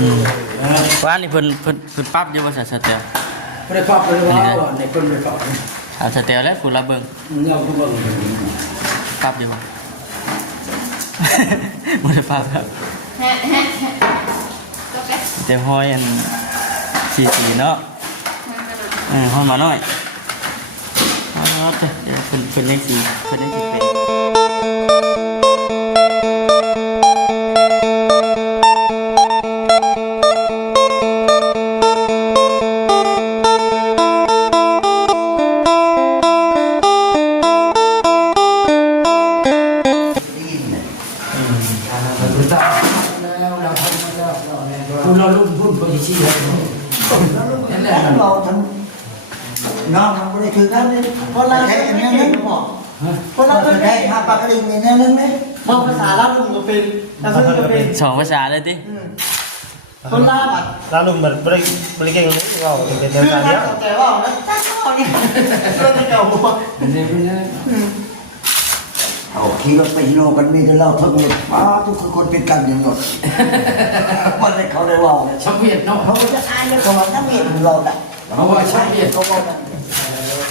อืมว่านี่เพิ่นเพิ่นเพิ่นปรับอยู่ว่าสเตลไม่ได้ปรับเลยว่าในคนไม่ปรับเอาสเตลแล้วคุณละเบิ่งเงาก็เบิ่งปรับอยู่บ่บ่ได้ปรับครับฮะฮะฮะจบแล้วแต่ห้อยอันสีสีเนาะเออห้อยมาหน่อยอ๋อเดี๋ยวเพิ่นเพิ่นเลขสีเพิ่นเลขสีเป็น คนเราแค่ห้าปากกระดิ่งนี่นึงไหมมองภาษาลาวลุงก็เป็นแต่เพิ่นก็เป็นสองภาษาเลยติคนลาวอะแล้วลุงมันบริบริเก่งเราเป็นเดินคือทางนัเนี้กยแต่ว่าแล้วตั้งเขาเนี่ยเรื่องที่เก่าบอกมันเนี่ยมันเนี่ยเอาขี่รถไปโลกันนี่เราทั้งหมดป้าทุกคนเป็นกันอย่างหมดวันนี้เขาได้ว่าชักเวียดเนาะเขาจะอายเนี่ยเขาทั้งเมียเราได้เพราะว่าชักเวียดเขาบอก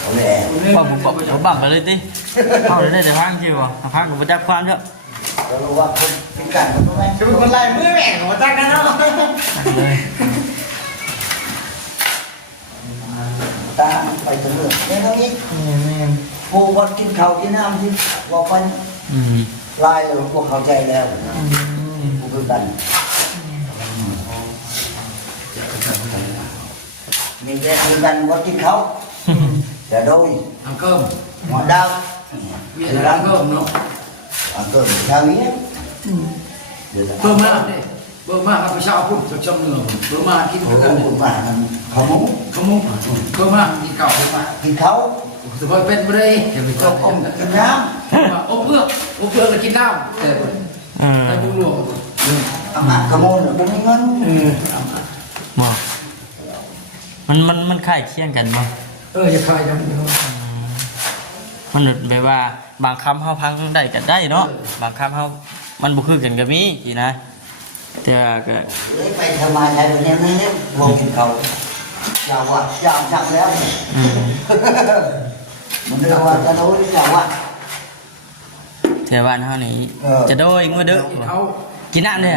เอาแหละพ่อผมบอกผมบังกันเลยติเอาเลยได้แต่พังชื่อบ่พังกับบ่จักความเยอะเราว่าคนเป็นกันเขาไหมคือคนลายมือแม่ของตั้งกันเนาะเลยตาไปตำรวจเนี่ยตรงนี้กูวันกินข้าวกินน้ำที่บอกไปอืมลายพวกเข้าใจแล้วกูคือกันมีแต่คือกันว่ากินเขาแต่โดยอังเกิมหมอดาวเวียดอังเกิมเนาะอันเกิดชาวนี้เดี๋ยวเพิ่มมากเนี่ยเพิ่มมากครับประชาพุ่นจะจำเนืองเพิ่มมากกินเขากันพูดมาเขามุขมุกเพิ่มมากกินเก่าเพิ่มมากกินเขาสบายเป็นไปเลยจะไปตจกบออมมกินน้อบเพื่ออบเพื่อกินน้ำแต่อืมแต่ดูหลวงำอามาขโมยผมมีเงินบ่มันมันมันคล้ายเคียงกันบ่ เออจะคายจังมันแบบว่าบางคำเฮาพังได้ก็ได้เนาะบางคำเฮามันบ่คือกันก็มีสินะแต่ว่าก็เลยไปทำไมใช้แบบนี้นี่วงกินเขาอย่าว่าอย่าสั่งแล้วอืมมันเรียกว่าจะโน้ยอย่าว่าแต่บ้านเฮานี่เออจะโดยมือเด้อเขากินน้ำเนี่ย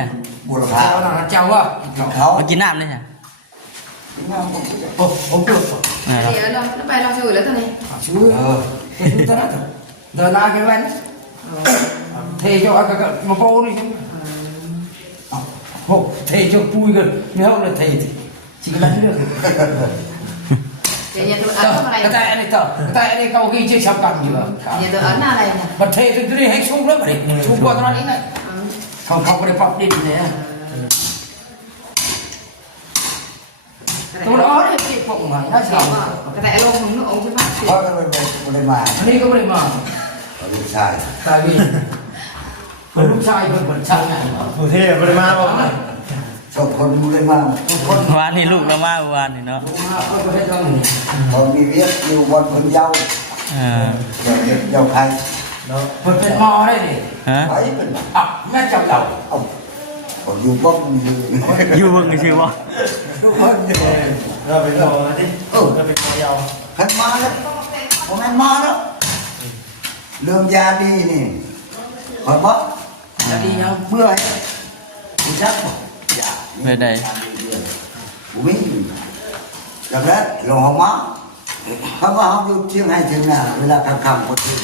บุรเจ้าพาหน้าเจ้าว่าเขามากินน้ำเนี่ย โอ้ผมเกิดเออเดี๋ยวเราเราไปเราจะอยู่แล้วตอนนี้ชื่อชื่อตอนนั้นเดินหน้ากันไปเทเจ้าก็มาโป้นี่จังโอ้เทเจ้าปุ้ยกันไม่เอาเลยเทจริงแล้วเรื่องเดี๋ยวอย่า ตัวอันทำอะไรก็แต่อันนี้ต่อแต่อันนี้เขากี่ชื่อชาวกันอยู่อย่าตัวอันอะไรเนี่ยมันเทถึงที่ให้ชุ่มแล้วมันชุ่มกว่าตอนนี้นะเขาเขาไม่ได้ปรับดินเนี่ยตัวอ๋อนี่ที่พวกมันน่าเสียชอบว่าก็แต่ลงของนึกองค์ใช่ไหมเพราะกันไม่ได้มาอันนี้ก็ไม่ได้มาลูกชายตายวิ่งลูกชายเป็นคนช่างไงผู้ที่บริมาบอกชอบคนไม่ได้มาทุกคนวานนี่ลูกเรามาเมื่อวานนี่เนาะมาเขาก็ให้ต้องพอมีเวียกอยู่บนคนเยาว์เออเดี๋ยวเยาว์ใครเนาะมันเป็นมอได้ดิฮะไปเป็นอะแม่จำเราเอา ผมอยู่บ้องอยู่อยู่เบิ่งก็ชื่อบ่ทุกคนอยู่เราเป็นมอที่เออเราเป็นมอยาวขันมาแล้วผมไม่มาแล้วเรื่องยาดีนี่ขอบอกจะดียังเมื่อไหร่คุณชักบอกยาไปได้ผมไม่อยู่จากนั้นลงห้องมาเขาว่าเขาอยู่เชียงให้เชียงนาเวลาค่ำๆคนที่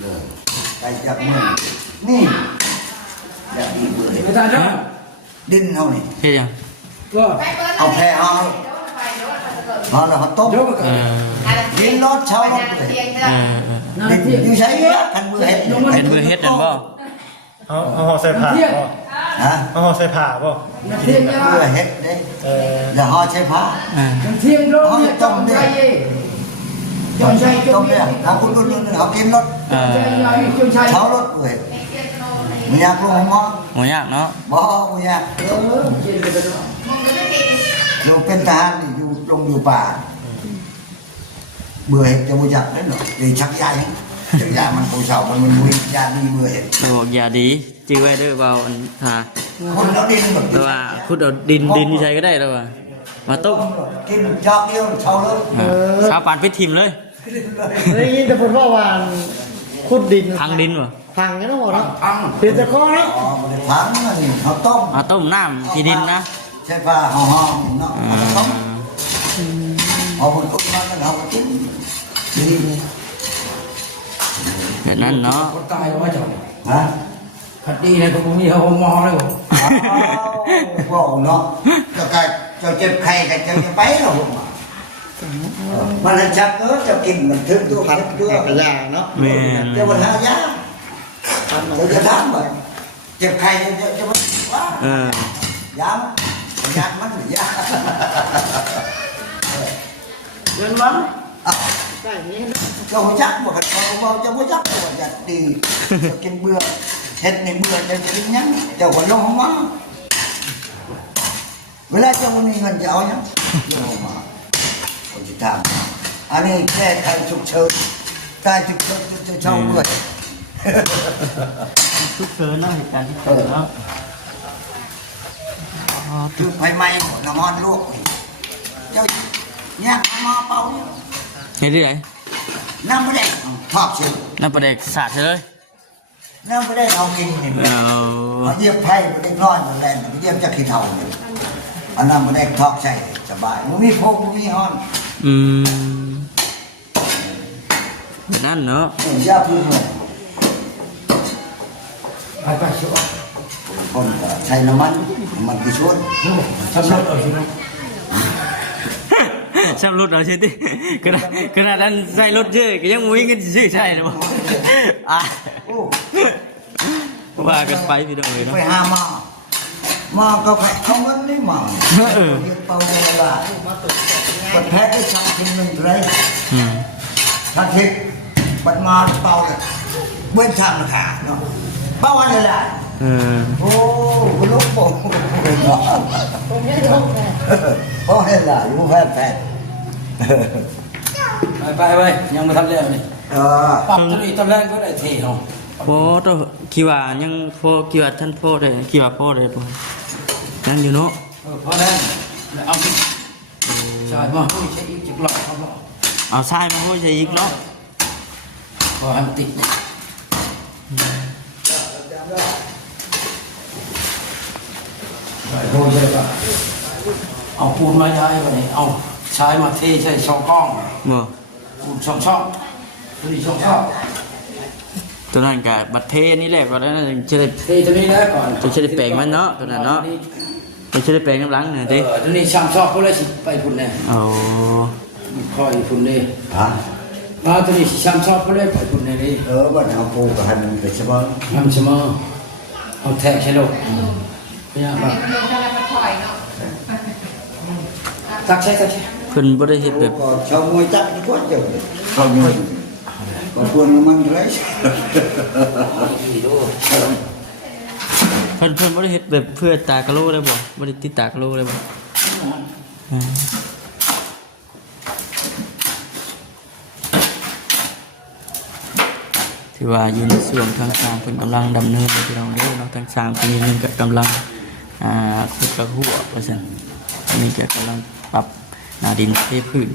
เลยไปจากเมืองนี่ ยาดีเบื่อไม่ได้นะดินเขานี่เฮ็ดหยังก็เอาแพร่เอาเอาแล้วเขาต้มเดี๋ยวก็เออดินรถเช่ารถเล มือเห็ดเห็นมือเฮ็ดนั่นบ่เขาเขาห่อใส่ผ้าบ่ฮะเขาห่อใส่ผ้าบ่นั่นเที่ยงยามือเห็ดเด้เอออย่าห่อใช้ผ้าเออนั่นเที่ยงโลกเนี่ยจำใจจำใจจต้มำใจเนี่ยเขาคุณรุ่นเขากินรถเออจำใจจำใจเช่ารถเลยไม่อยากลงห้องหมอหมูยากเนาะบ่ไม่อยากเออเย็นเลยนะอยู่เป็นทหารนี่อยู่ลงอยู่ป่า เบื่อเห็ดจะบ่อยากได้หรอกเลยชักยายชักยามันผู้สาวมันมันมุ้ยยาดีเบื่อเห็ดโลกยาดีจื้อไว้เด้อเบาอันค่ะคนเราดินหมดแต่ว่าคุณเอาดินดินที่ใช้ก็ได้แล้วว่ามาต้มกินจอกเดียวเช่าเลยอ่าชาวปานไปทิมเลย ได้ยินแต่คนว่าว่า ขุดดินพังดินวะพังกันเนาะเนาะพังเปลี่ยนแต่ข้อเนาะอ๋อมันได้พังอันนี้เขาต้มมาต้มน้ำที่ดินนะใช่ป่ะหอมๆเนาะอ่าเขาต้มพอคนอุ้มมาแล้วเขาก็กินดีนี่แบบนั้นเนาะคนตายว่าจังฮะคดีเนี่ยก็มีเอาหมอเลยบ่อ้าวบอกเนาะเจะก็เจะเจ็บไข้กันจะจะไปหรอผม มันชักเออจะกินมันถึงตัวพัดเจ็บกด้วยระยาเนาะแม่นจะมันหายาพัดมันจะจะทำแบบเจ็บไข้จะจะมันว่าเออยามยามันยาเดินมันใช่นี่เจ้าหัวจักบอกกันเขาบอกเจ้าหัวจักบอกอยากดีจะกินเบื่อเห็ดในเบื่อจะกินยังเจ้าหัวลงมาเวลาเจ้ามีเงินจะเอายังลงมา เขาจะทำอันนี้แค่ใครฉุกเฉินตายฉุกเฉินจะเช่าเบื่อทุกเกินเนาะเหตุการณ์ที่เกิดเนาะอ๋อคือไฟไหม้หมดน้ำมันลวกนี่เจ้าเนี่ยมาเป่าเนี่ยเฮ็ดได้ไงน้ำไม่ได้ทอดเชียวน้ำปลาเด็กสาดเลยน้ำไม่ได้เอากินนี่เอาเอาเยียบไผ่ไม่ได้นอนมันแรงมันเยียบจะขี้เท่าเนี่ย อันนั้นไม่ได้ทอกใส่สบายมันมีโพกมันมีห้อนอืมแบบนั่นเนาะมันยาพื้นเลยไปไปช่วยคนก็ใช้น้ำมันน้ำมันกี่ชุดสำรวจเอาสินะช่างรถเอาใช่ดิขนาดขนาดนั้นใส่รถเยอะก็ยังมุ้ยเงินซื้อใช่หรือเปล่าอะโอ้ว่ากันไปพี่น้องเลยเนาะไปหามา มาก็ไปเอาเงินนี่มาเออ เรียกเป่าเวลาบัดแพ้ก็ช่างทิ้งเงินเลยอืมถ้าทิ้งบัดมาเป่าเลยเว้นทางราคาเนาะเป่าอะไรล่ะเออโอ้คุณลูกโป่งเนาะผมยังลงไงเพราะให้ล่ะอยู่แพ้แพ้ไปไปไปยังไม่ทันแล้วนี่เออปรับตัวนี้ตอนแรกก็ได้เทเอาโอ้ตัวคิดว่ายังพ่อคิดว่าท่านพ่อได้คิดว่าพ่อได้ป่ะ ยังอยู่เนาะเออพอแล้วเอาสิใช่มาหุ้ยใช้อีกจิกหลอกเขาบอกเอาทรายมาห้อยใส่อีกเนาะพอให้มันติดเนี่ยโรยเลยป่ะเอาปูนมาย้ายไปนี่เอาใช้มาเทใช้ช่องกล้องบ่ปูนช่องช่องตัวนี้ช่องช่องตัวนั้นกับบัตรเทนี่แหละก็แล้วนั่นจะได้เทตัวนี้แล้วก่อนจะใช้ได้แปลงมันเนาะตัวนั้นเนาะ จะใช้ได้แปลงน้ำหลังเนี่ยเอดิอตัวนี้ช่างชอบเขาเลยสิไปพุ่นแน่เอาคอยพุ่นเลยฮะมาตัวนี้ช่างชอบเขาเลยไปพุ่นแน่เลยเออบัดเอาปูกับหันไปใช่ไหมทำเสมอเอาแทกใช่ลูกเนี่ยแบบลงทะเลมาถอยเนาะตักใช่ตักใช่เพิ่นบ่ได้เฮ็ดแบบก็ชาวมวยจับดีกว่าเจ้าชาวมวยก็ควรมันไรเพิ่นเพิ่นบ่ได้เฮ็ดแบบเพื่อตากะโลเลยบ่บ่ได้ติดตากะโลเลยบ่อ่าถือว่าอยู่ในส่วนทางสร้างเพิ่นกำลังดำเนินอยู่พี่น้องเด้อเนาะทางสร้างเพิ่นยังก็กำลังอ่าขุดกระหัวว่าซั่นอันนี้ก็กำลังปรับหน้าดินเทพื้น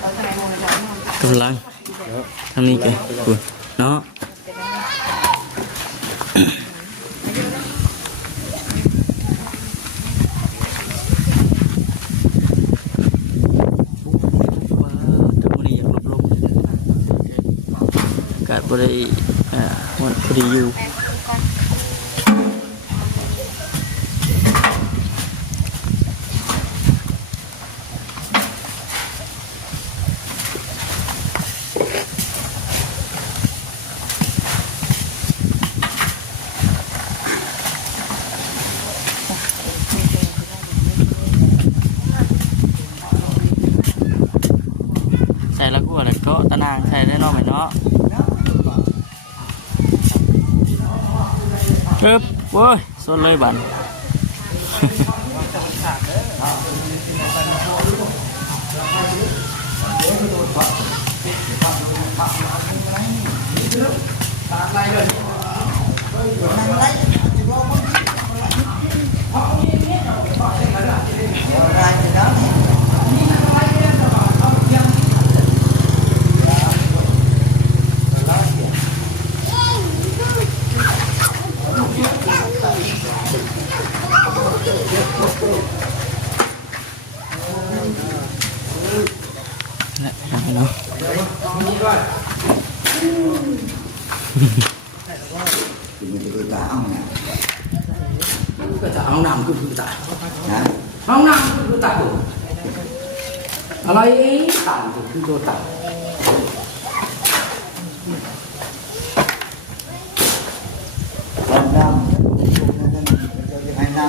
เราทำไมมองไม่ได้ กำลัง ทำนี้แกคุณเนาะทั้งวันนี้ยังลบๆอากาศบริอ่าวันพอดีอยู่ có tân hàng thề đấy nó mày nó. Ướp, ôi xuân lơi bẩn Hãy subscribe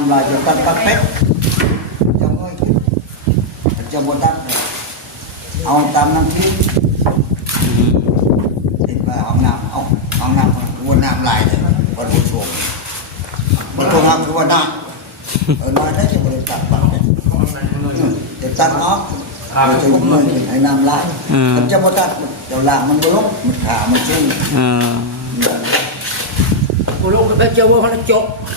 ให้น้ำลายจะตัดตัดเป็ดจะง่อยจะบดตัดเอาตามน้ำทิ้งอืมติดมาห้องน้ำเอาห้องน้ำวนน้ำลายเลยวันวันช่วงวั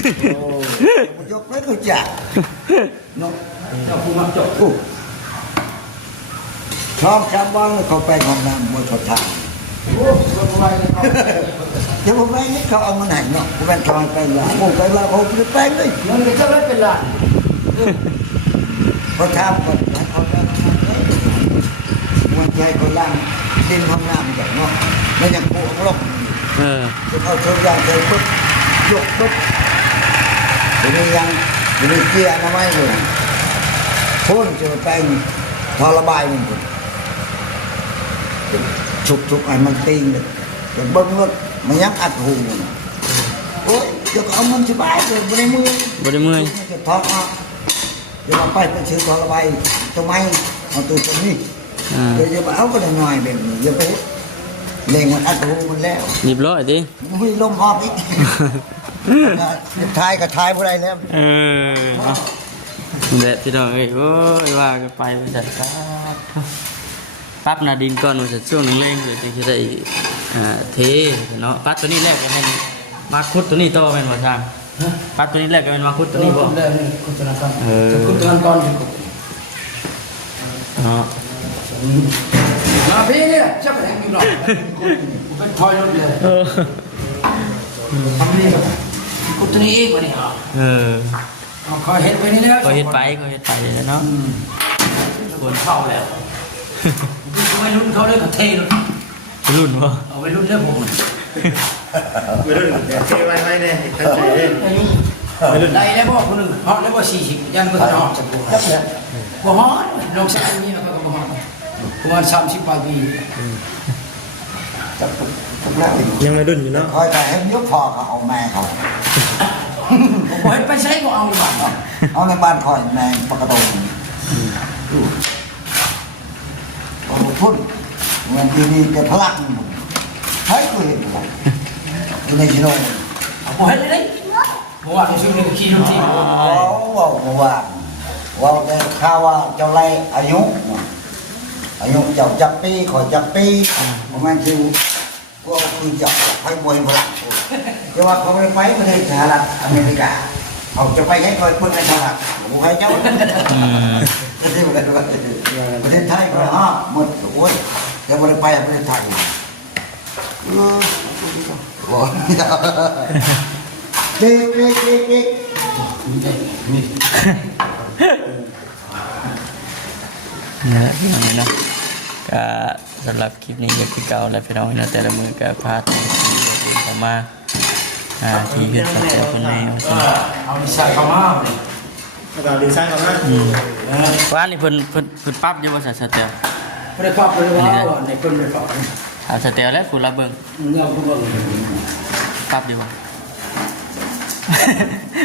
ยได้จะบริตัดปัดเนี่ยจะตัดออกเราจะยุ่งเลยให้น้ำลายมันจะบดตัดเดี๋ยวล่างมันบลบมันขามันชุ่มเออโอ้โหก็เจ้าว่ามันจบมันยกไม่คือจักเนาะเจ้าผู้มาจบอู้ชอบชาวบ้านเขาไปห้องน้ำบนเขาทางโอ้คนไว้เลยเขาเดี๋ยวผมไปนี่เขาเอามาไหนเนาะผมเป็นชาวไปละผมไปละผมไปไปเลยเงินก็จะไม่เป็นไรเขาทำก่อนนะเขาทำมันใจเขาล่างดินห้องน้ำอย่างเนาะแล้วยังปวดลงเออเขาเชื่อยางเคยปุ๊บยกปุ๊บ เดี๋ยวนี้ยังเดี๋ยวนี้เกียร์นะไม่เลยพ่นจะไปทอระบายมันพุ่นฉุกฉุกๆไอ้มันตีนเลยจะเบิ้งรถมันยังอัดหูมันโอ้ยเดี๋ยวก็เอามันสบายเลยไม่ได้มือบ่ได้เมื่อยจะทอดออกเดี๋ยวเราไปไปซื้อทอระบายทำไมเอาตัวตรงนี้อ่าเดี๋ยวจะมาเอาก็ได้หน่อยแบบนี้อย่าไปเล่งมันอัดหูมันแล้วเรียบร้อยดิมันไม่ลมออกอีก ทายก็ทายผู้ใดแล้วเออเอาแดดพี่น้องเอ้ยโอ้ยว่ากันไปว่าจัดการปั๊บนาดินก่อนว่าจะช่วงหนึงเร่งเดี๋ยวจะได้อ่าเทเนาะปั๊บตัวนี้แรกก็ให้มาคุดตัวนี้ต่อแม่นบ่ทางปั๊บตัวนี้แรกก็เป็นมาคุดตัวนี้บ่ได้นี่คุณธนาคารเออคุณธนาคารจะกดเนาะมาพี่เนี่ยเจ้าแรงอยู่หรอกเป็นทอยรถเลยเออทำนี่ก็ กุตนี้เองวะเนี่ยเออเอาคอยเห็นไปนี่แล้วก็เฮ็ดไปก็เฮ็ดไปเลยเนาะควรเข้าแล้วไม่รุ่นเขาเลยก็เทเลยรุ่นบ่เอาไปรุ่นเรื่องผมไม่รู้เดี๋ยวเทไว้ไว้เนี่ยตั้งใจเล่นไม่รุ่นได้แล้วบอกคนหนึ่งฮอตแล้วบอกสี่สิบยันก็ต้องฮอตจากผมครับเนี่ยบ่ฮอตลงสายนี่แล้วก็บ่ฮอตประมาณสามสิบปลายปีจับจับแล้วยังไม่รุ่นอยู่เนาะคอยแต่ให้ยกพอเขาเอาแม่เขา ผมเห็นไปใช้ก็เอาดีกว่านเอาในบ้านคอยแมงปกระโดงโอ้โหพุ่นเงินที่นี่จะพลังให้กูเห็นผมในชิโน่ผมเห็นเลยบอกว่าในช่วงนี้ขี่รถที่ว้าวว้าวว้าวว้าแต่ข้าวว่าเจ้าไรอายุอายุเจ้าจับปีขอจับปีประมาณคือ ก็คือจับให้มวยพลังแต่ว่าเขาไม่ไปประเทศสหรัฐอเมริกาเขาจะไปให้คอยคนในสหรัฐผมให้เจ้าอืมประเทศประเทศไทยก็ฮะหมดโอ้ยยังไม่ได้ไปประเทศไทยเออโอ้ยเด็กเด็กเด็กเด็กนะพี่น้องเนาะก็ สำหรับคลิปนี้ก็คือเก่าแล้วพี่น้องเนะแต่ละมือก็พาตัวที่เดินเข้ามาอ่าที่เพื่อนสัตว์คนนี้ว่าซั่นเอาใส่เข้ามาแล้วก็ดีไซน์ของมันว่านี่เพิ่นเพิ่นเพิ่นปรับอยู่ว่าสัตว์เตลไม่ได้ปรับเลยว่าในเพิ่นไม่ปรับเอาสเตลแล้วผู้รับเบิ่งเงาผู้เบิ่งปรับดีบ่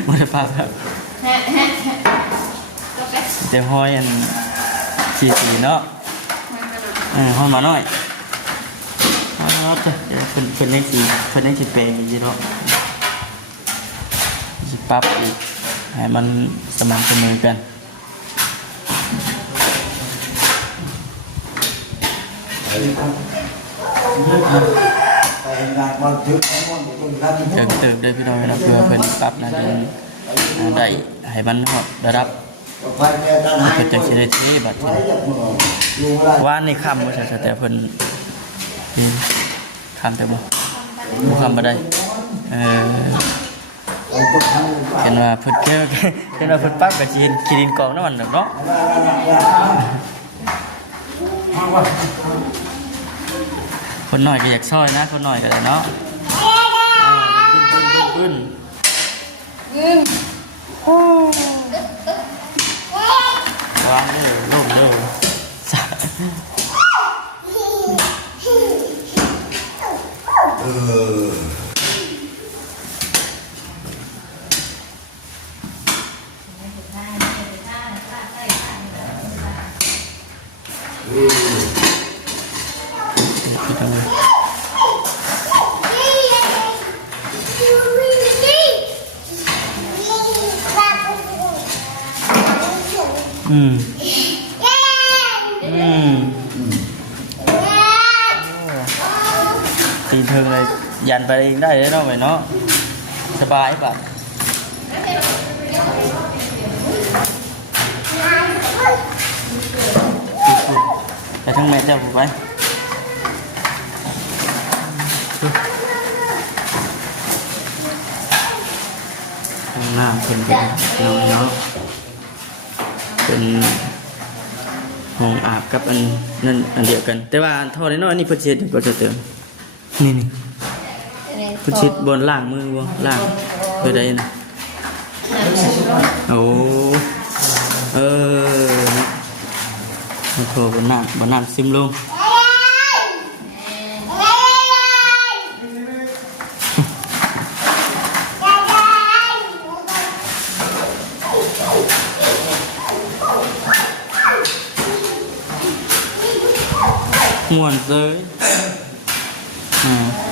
บ่ได้ปรับครับแฮะแฮะแฮะก็ไปแต่ห้อยอันสีสีเนาะ เออห้องมาหน่อยอ๋อเจ้าเดี๋ยวเพิ่นเพิ่นได้สีเพิ่นได้สีแปลงยู่เนาะสิปรับอีกให้มันสม่ำเสมอกันเติมเติมด้พี่น้องนะเพื่อเพิ่นปรับนะดินอ่าได้ให้มันระดับเพิ่นจังสิได้เทบัดไว้นี้จากเมื องอยู่อะไรว่านในค่ำว่าซั่นแต่เพิ่นนี่ค่ำแต่บ่บ่ค่ำบ่ได้เออไปตกทางอื่นไปเห็นว่าเพิ่นเห็นว่าเห็นว่าเพิ่นปรับก็สิเห็นขี้ดินกองน้ำมันดอกเนาะมาว่าคนหน่อยก็อยากซอยนะ คนหน่อยก็ได้เนาะอ่าบึ้นบึ้นบึ้นบึ้นวางเลยล่มเลย สะ เออ พี่น้องเอ้ยอืมอืม ตีนเทิงเลยยันไปเองได้เลยเนาะไปเนาะสบายปะไปทั้งแม่เจ้าไปข้างหน้าเป็นน้องเนาะเป็นห้องอาบกับอันนั่นอันเดียวกัน แต่ว่าอันท่อน้อยนี่เพิ่นเช็ดก็จะเติม นี่นี่เพิ่นเช็ดบนล่างมือบ่ล่างเพื่อใดนะโอ้เออมาโทรบนน้ำบนน้ำซึมลงม่วนเลย อ่า